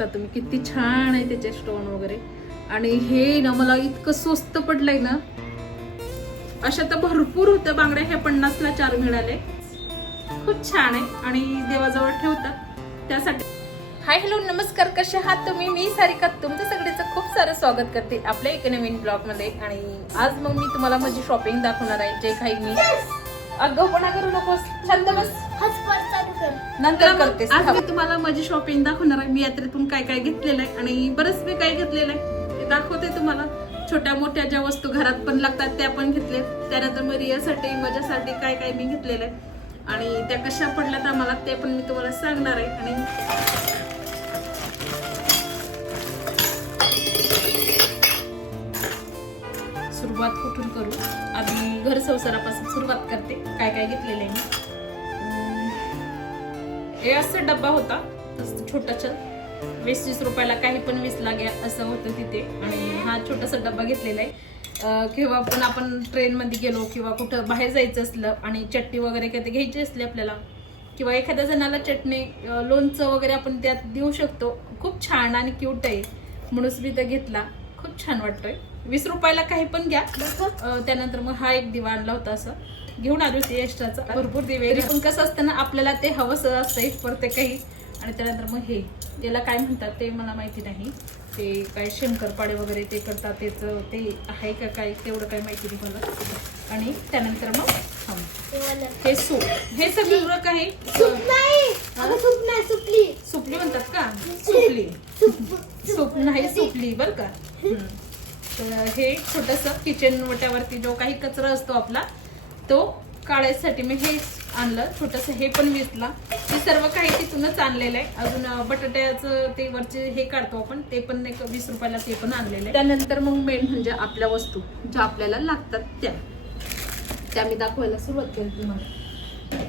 तुम्ही किती छान आहे त्याचे स्टोन वगैरे. आणि हे ना मला इतकं स्वस्त पडलंय ना. अशा तर भरपूर होत्या बांगड्या, हे 50ला 4 मिळाले. खूप छान आहे आणि देवाजवळ ठेवतात त्यासाठी. हाय हॅलो नमस्कार, कसे आहात तुम्ही? मी सारिका तुमचं सगळ्यांचं खूप सारं स्वागत करते आपल्या एका नवीन ब्लॉग मध्ये. आणि आज मग मी तुम्हाला माझी शॉपिंग दाखवणार आहे. जे काही मी अगोपणा करू नकोस, शांत बस, नंतर करते. आज मी तुम्हाला माझी शॉपिंग दाखवणार आहे. मी यात्रेतून काय काय घेतलेलं आहे आणि बरंच मी काय घेतलेलं आहे ते दाखवते तुम्हाला. छोट्या मोठ्या ज्या वस्तू घरात पण लागतात त्या पण घेतले. त्यानंतर मग रियासाठी माझ्यासाठी काय काय मी घेतलेलं आहे आणि त्या कशा पडल्यात आम्हाला ते पण मी तुम्हाला सांगणार आहे. आणि सुरुवात कुठून करू? आधी घर संसारापासून सुरुवात करते. काय काय घेतलेलं आहे मी. हे असं डब्बा होता छोटासा, 20 रुपयाला, काही पण 20 ला घ्या असं होतं तिथे. आणि हा छोटासा डब्बा घेतलेला आहे. किंवा पण आपण ट्रेन मध्ये गेलो किंवा कुठं बाहेर जायचं असलं आणि चटणी वगैरे काही घ्यायची असली आपल्याला, किंवा एखाद्या जणाला चटणी लोणचं वगैरे आपण त्यात देऊ शकतो. खूप छान आणि क्यूट आहे म्हणून मी ते घेतला. खूप छान वाटतोय. 20 रुपयाला काही पण घ्या. त्यानंतर मग हा एक दिवा आणला होता, असं घेऊन आलो ते एक्स्ट्राचा. भरपूर दिवे पण कसं असतं ना, आपल्याला ते हवंस असतंय प्रत्येक काही. आणि त्यानंतर मग हे याला काय म्हणतात ते मला माहिती नाही. ते काय शंकरपाळे वगैरे ते करतात, त्याचं ते आहे का काय तेवढं काही माहिती नाही मला. आणि त्यानंतर मग हे सूप, हे सगळं काही सुपली म्हणतात का? सुपली, सूप नाही सुपली बर का. तर हे छोटस किचन वट्यावरती जो काही कचरा असतो आपला तो काढायसाठी मी हे आणलं छोटस. हे पण 20ला. हे सर्व काही तिथूनच आणलेलं आहे. अजून बटाट्याचं ते वरचे हे काढतो आपण, ते पण 20 रुपयाला ते पण आणलेलं आहे. त्यानंतर मग मेन म्हणजे आपल्या वस्तू ज्या आपल्याला लागतात त्या मी दाखवायला सुरुवात केली तुम्हाला.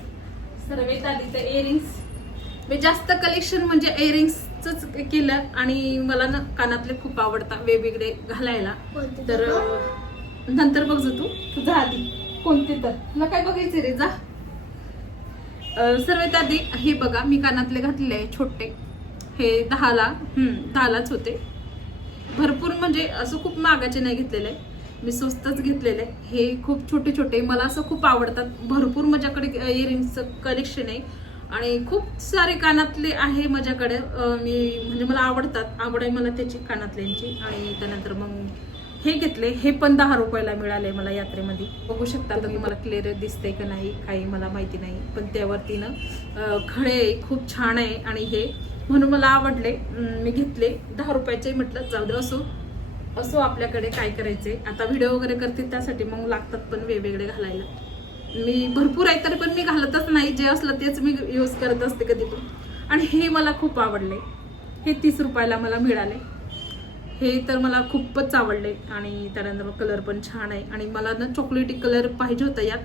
सर्वात आधी तर इयरिंग्स. मी जास्त कलेक्शन म्हणजे इयरिंग्सच केलं. आणि मला ना कानातले खूप आवडतात वेगवेगळे घालायला. तर नंतर बघ तू जा आधी कोणते तर तुला काय बघायचे रे, जा. सर्वात आधी हे बघा, मी कानातले घातलेले आहे छोटे. हे 10लाच होते. भरपूर म्हणजे असं खूप महागाचे नाही घेतलेले, मी स्वस्तच घेतलेले. हे खूप छोटे छोटे मला असं खूप आवडतात. भरपूर माझ्याकडे इयरिंग्सचं कलेक्शन आहे आणि खूप सारे कानातले आहे माझ्याकडे. मी म्हणजे मला आवडतात, आवड आहे मला त्याची कानातल्यांची. आणि त्यानंतर मग हे घेतले. हे पण 10 रुपयाला मिळाले मला यात्रेमध्ये. बघू शकता तर तुम्हाला क्लिअर दिसतंय का नाही काही मला माहिती नाही, पण त्यावरती ना खडे खूप छान आहे. आणि हे म्हणून मला आवडले, मी घेतले. 10 रुपयाचे म्हटलं जाऊ दे, असो आपल्याकडे काय करायचे. आता व्हिडिओ वगैरे करते त्यासाठी मग लागतात पण वेगवेगळे घालायला. मी भरपूर आहे तरी पण मी घालतच नाही, जे असलं तेच मी यूज करत असते कधी पण. आणि हे मला खूप आवडले. हे 30 रुपयाला मला मिळाले. हे तर मला खूपच आवडले. आणि त्यानंतर कलर पण छान आहे. आणि मला ना चॉकलेटी कलर पाहिजे होता यात,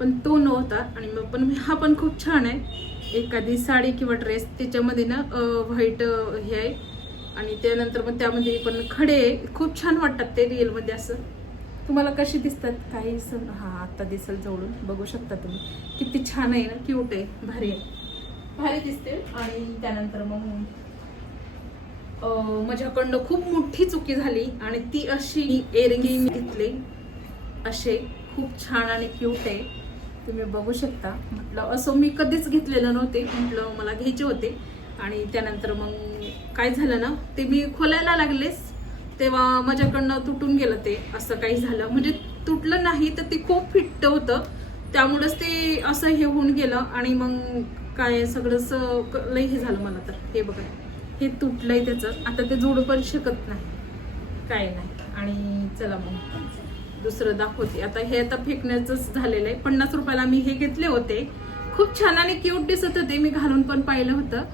पण तो नव्हता. आणि मग पण हा पण खूप छान आहे. एखादी साडी किंवा ड्रेस त्याच्यामध्ये ना व्हाईट हे आहे. आणि त्यानंतर मग त्यामध्ये पण खडे खूप छान वाटतात ते रिअलमध्ये. असं तुम्हाला कशी दिसतात काही हा आता दिसेल जवळून, बघू शकता तुम्ही. किती छान आहे ना, क्यूट आहे, भारी आहे, भारी दिसते. आणि त्यानंतर मग माझ्याकडनं खूप मोठी चुकी झाली आणि ती अशी इयरिंग मी घेतले. असे खूप छान आणि क्यूट आहे, तुम्ही बघू शकता. म्हटलं असं मी कधीच घेतलेलं नव्हते, म्हटलं मला घ्यायचे होते. आणि त्यानंतर मग काय झालं ना, ते मी खोलायला लागलेस तेव्हा माझ्याकडनं तुटून गेलं. ते असं काही झालं, म्हणजे तुटलं नाही तर ते खूप फिट्ट होतं, त्यामुळेच ते असं हे होऊन गेलं. आणि मग काय सगळंच लई हे झालं मला. तर हे बघा, हे तुटलंय त्याचं. आता ते जोडू पण शकत नाही, काय नाही. आणि चला मग दुसरं दाखवते. आता हे आता फेकण्याचंच झालेलं आहे. 50 रुपयाला मी हे घेतले होते. खूप छान आणि क्यूट दिसत होते. मी घालून पण पाहिलं होतं,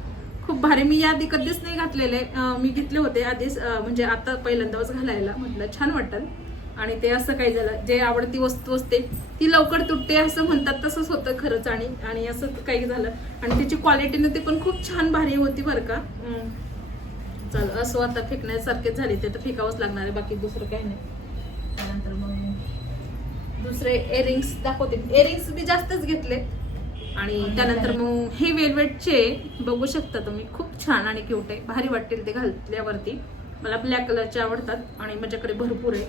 खूप भारी. मी आधी कधीच नाही घातलेले, मी घेतले होते आधीच, म्हणजे आता पहिल्यांदाच घालायला म्हटलं छान वाटेल. आणि ते असं काही झालं, जे आवडती वस्तू असते ती लवकर तुटते असं म्हणतात, तसंच होतं खरंच. आणि असं काही झालं. आणि त्याची क्वालिटी ते पण खूप छान भारी होती बरं का. चल असो, आता फेकण्यासारखे झाले ते तर फेकावंच लागणार आहे, बाकी दुसरं काही नाही. त्यानंतर मग दुसरे इयरिंग्स दाखवते. इयरिंग्स मी जास्तच घेतले. आणि त्यानंतर मग हे वेलवेटचे बघू शकता तुम्ही, खूप छान आणि क्यूट आहे, भारी वाटेल ते घातल्यावरती. मला ब्लॅक कलरचे आवडतात आणि माझ्याकडे भरपूर आहे.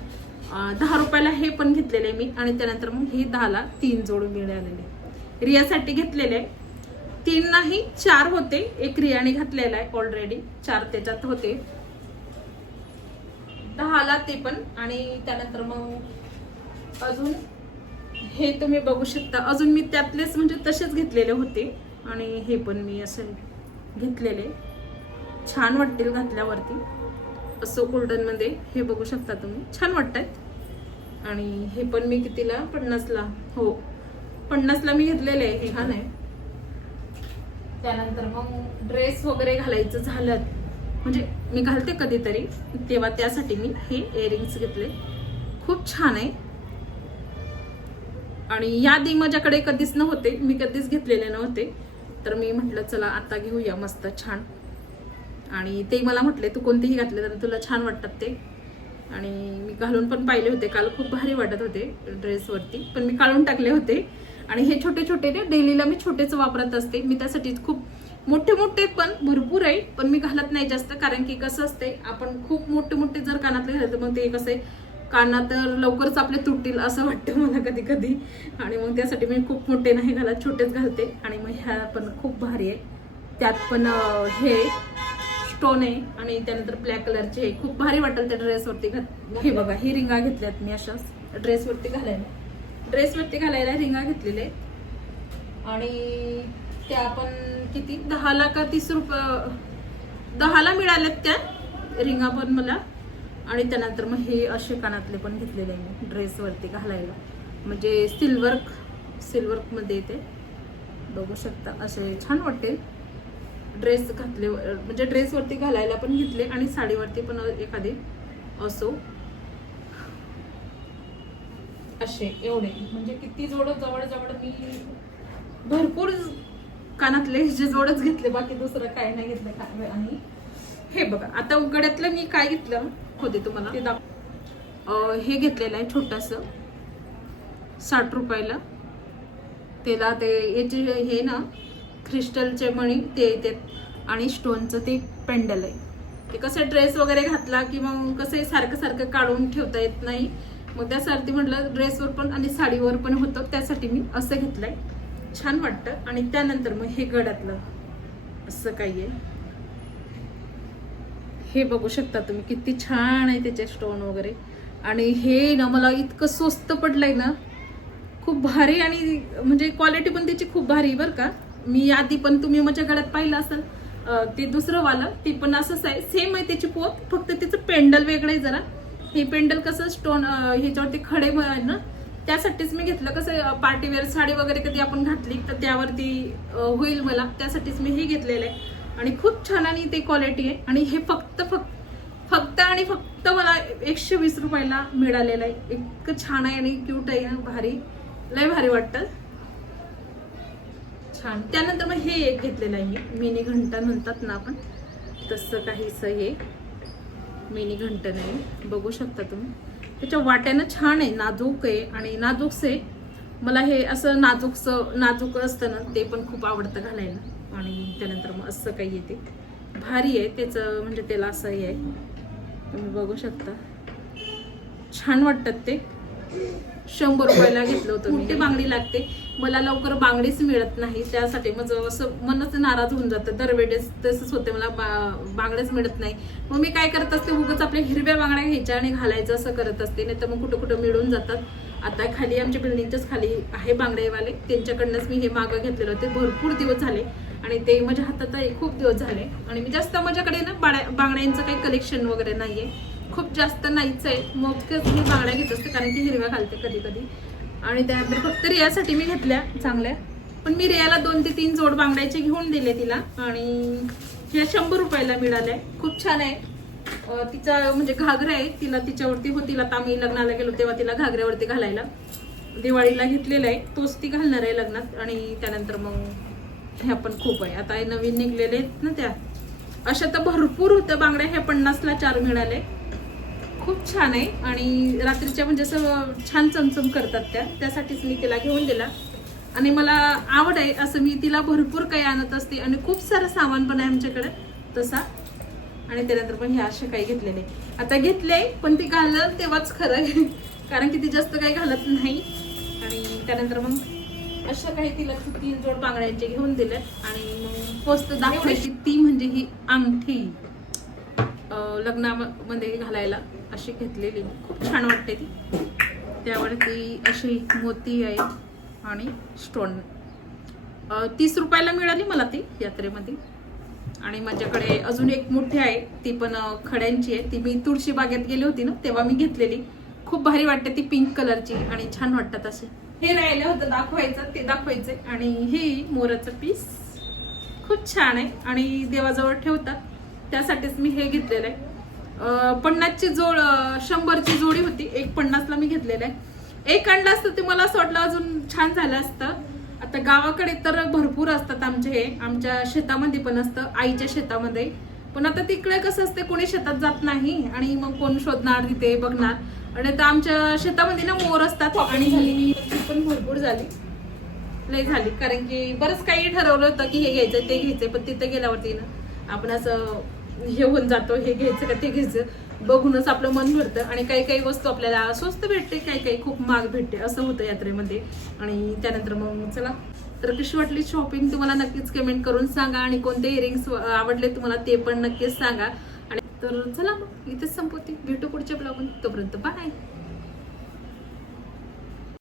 10 रुपयाला हे पण घेतलेले मी. आणि त्यानंतर मग हे 10ला 3 जोड मिळालेले, रियासाठी घेतलेले. 3 नाही 4 होते, एक रियाने घातलेला आहे ऑलरेडी, 4 त्याच्यात होते. 10ला ते पण. आणि त्यानंतर मग अजून हे तुम्ही बघू शकता, अजून मी त्यातलेच म्हणजे तसेच घेतलेले होते. आणि हे पण मी असे घेतलेले, छान वाटतील घातल्यावरती, असं गोल्डन मध्ये. हे बघू शकता तुम्ही, छान वाटतात. आणि हे पण मी कितीला, 50ला, हो 50ला मी घेतलेले आहे. हे हा नाही. त्यानंतर मग ड्रेस वगैरे घालायचं झालं म्हणजे मी घालते कधीतरी, तेव्हा त्यासाठी मी हे इयरिंग्स घेतले, खूप छान आहे. आणि यादी माझ्याकडे कधीच नव्हते, मी कधीच घेतलेले नव्हते, तर मी म्हटलं चला आता घेऊया, मस्त छान. आणि ते मला म्हटले तू कोणतेही घातले तर तुला छान वाटतात ते. आणि मी घालून पण पाहिले होते काल, खूप भारी वाटत होते ड्रेसवरती, पण मी काढून टाकले होते. आणि हे छोटे छोटे ते डेलीला मी छोटेच वापरत असते, मी त्यासाठी खूप मोठे मोठे पण भरपूर आहे, पण मी घालत नाही जास्त. कारण की कसं असते, आपण खूप मोठे मोठे जर कानातले घालतो मग ते कसं आहे, कानात तर लवकरच आपले तुटतील असं वाटतं मला कधी कधी. आणि मग त्यासाठी मी खूप मोठे नाही घालत, छोटेच घालते. आणि मग ह्या पण खूप भारी आहे, त्यात पण हे स्टोन आहे. आणि त्यानंतर ब्लॅक कलरचे खूप भारी वाटेल त्या ड्रेसवरती. हे बघा, ही रिंगा घेतल्यात मी अशाच ड्रेसवरती घालायला रिंगा घेतलेले. आणि त्या आपण किती 10ला का 30 रुपये 10ला मिळाल्यात त्या रिंगा पण मला. आणि त्यानंतर मग हे असे कानातले पण घेतलेले आहे मी ड्रेसवरती घालायला, म्हणजे सिल्वर मध्ये येते, बघू शकता. असे छान वाटेल ड्रेस घातले, म्हणजे ड्रेसवरती घालायला पण घेतले आणि साडीवरती पण एखादे असो. असे एवढे म्हणजे किती जोड, जवळ मी भरपूर कानातले जे जोडच घेतले, बाकी दुसरं काय नाही घेतलं काय. आणि हे बघा, आता गड्यातलं मी काय घेतलं होते तुम्हाला ते हे घेतलेलं आहे छोटंसं, 60 रुपयाला. त्याला ते याचे हे ना क्रिस्टलचे मणी ते येते आणि स्टोनचं ते पेंडल आहे. ते कसं ड्रेस वगैरे घातला की मग कसं सारखं सारखं काढून ठेवता येत नाही, मग त्यासाठी म्हटलं ड्रेसवर पण आणि साडीवर पण होतं, त्यासाठी मी असं घेतलंय, छान वाटतं. आणि त्यानंतर मग हे गड्यातलं असं काही आहे, हे बघू शकता तुम्ही, किती छान आहे त्याचे स्टोन वगैरे. आणि हे ना मला इतकं स्वस्त पडलंय ना, खूप भारी. आणि म्हणजे क्वालिटी पण त्याची खूप भारी बरं का. मी आधी पण तुम्ही माझ्या गळ्यात पाहिलं असेल, ते दुसरं वालं ते पण असंच आहे, सेम आहे त्याची पोत, फक्त त्याचं पेंडल वेगळं आहे जरा. हे पेंडल कसं स्टोन ह्याच्यावरती खडे आहे ना, त्यासाठीच मी घेतलं. कसं पार्टीवेअर साडी वगैरे कधी आपण घातली तर त्यावरती होईल मला, त्यासाठीच मी हे घेतलेलं आहे. आणि खूप छान आणि ते क्वालिटी आहे. आणि हे फक्त मला 120 रुपयाला मिळालेलं आहे. इतकं छान आहे आणि क्यूट आहे, भारी, लय भारी वाटतं, छान. त्यानंतर मग हे एक घेतलेलं आहे मी, मिनी घंटन म्हणतात ना आपण, तसं काहीच हे मिनी घंटन आहे, बघू शकता तुम्ही. त्याच्या वाट्यानं छान आहे, नाजूक आहे आणि नाजूकच आहे. मला हे असं नाजूक असतं ना, ते पण खूप आवडतं घालायला. आणि त्यानंतर मग असं काही येते, भारी आहे त्याचं, म्हणजे त्याला असंही आहे, तुम्ही बघू शकता, छान वाटतात ते. 100 रुपयाला घेतलं होतं मी. ते बांगडी लागते, मला लवकर बांगडीच मिळत नाही, त्यासाठी माझं असं मनच नाराज होऊन जातं. दरवेळेस तसंच होते, मला बांगड्याच मिळत नाही. मग मी काय करत असते, उगाच आपल्या हिरव्या बांगड्या घ्यायच्या आणि घालायचं असं करत असते, नाही तर मग कुठं कुठं मिळून जातात. आता खाली आमच्या बिल्डिंगच्याच खाली आहे बांगडेवाले, त्यांच्याकडनंच मी हे मागं घेतलेलं होते, भरपूर दिवस झाले आणि ते माझ्या हातात आहे, खूप दिवस झाले. आणि मी जास्त माझ्याकडे ना बांगड्यांचं काही कलेक्शन वगैरे नाहीये, खूप जास्त नाहीच आहे, मोजकेच मी बांगड्या घेत असते, कारण की हिरव्या घालते कधी कधी. आणि त्यानंतर फक्त रियासाठी मी घेतल्या चांगल्या, पण मी रियाला 2 ते 3 जोड बांगड्याचे घेऊन दिले तिला. आणि ह्या 100 रुपयाला मिळाल्या, खूप छान आहे. तिचा म्हणजे घागरा आहे, तिला तिच्यावरती होती, आता आम्ही लग्नाला गेलो तेव्हा तिला घागऱ्यावरती घालायला दिवाळीला घेतलेला आहे, तोच ती घालणार आहे लग्नात. आणि त्यानंतर मग ह्या पण खूप आहे, आता हे नवीन निघलेले आहेत ना त्या, अशा तर भरपूर होत्या बांगड्या. ह्या 50ला 4 मिळाले, खूप छान आहे. आणि रात्रीच्या म्हणजे असं छान चमचम करतात त्यासाठीच मी तिला घेऊन दिला. आणि मला आवड आहे असं मी तिला भरपूर काही आणत असते आणि खूप सारं सामान पण आहे आमच्याकडे तसा. आणि त्यानंतर पण हे असे काही घेतलेले आता घेतले पण ती घालत तेव्हाच खरं आहे कारण की ती जास्त काही घालत नाही. आणि त्यानंतर मग अशा काही तिला 3 जोड बांगड्यांचे घेऊन दिले. आणि मग वस्तू दाखवायची ती म्हणजे ही अंगठी लग्नामध्ये घालायला अशी घेतलेली खूप छान वाटते ती. त्यावरती अशी मोती आहे आणि स्टोन 30 रुपयाला मिळाली मला ती यात्रेमध्ये. आणि माझ्याकडे अजून एक मोठी आहे ती पण खड्यांची आहे. ती मी तुळशी बागेत गेली होती ना तेव्हा मी घेतलेली. खूप भारी वाटते ती पिंक कलरची आणि छान वाटतात असे. हे राहिलं होतं दाखवायचं ते दाखवायचे. आणि हे मोराचं पीस खूप छान आहे आणि देवाजवळ ठेवतात त्यासाठीच मी हे घेतलेलं आहे. 50ची जोड 100ची जोडी होती. एक 50ला मी घेतलेलं आहे. एक आणलं असतं ते मला असं वाटलं अजून छान झालं असतं. आता गावाकडे तर भरपूर असतात आमच्या शेतामध्ये पण असतं आईच्या शेतामध्ये. पण आता तिकडे कसं असते कोणी शेतात जात नाही आणि मग कोण शोधणार तिथे बघणार. आणि आता आमच्या शेतामध्ये ना मोर असतात. आणि ती पण भरपूर झाली लय झाली कारण की बरंच काही ठरवलं होतं की हे घ्यायचं ते घ्यायचंय पण तिथे गेल्यावरती ना आपण असं हे होऊन जातो हे घ्यायचं का ते घ्यायचं बघूनच आपलं मन भरतं. आणि काही काही वस्तू आपल्याला स्वस्त भेटते काही काही खूप महाग भेटते असं होतं यात्रेमध्ये. आणि त्यानंतर मग चला तर कशी वाटली शॉपिंग तुम्हाला नक्कीच कमेंट करून सांगा. आणि कोणते इयरिंग्स आवडले तुम्हाला ते पण नक्कीच सांगा. आणि तर चला मग इथेच संपवते भेटू पुढच्या ब्लॉगमध्ये तोपर्यंत बाय.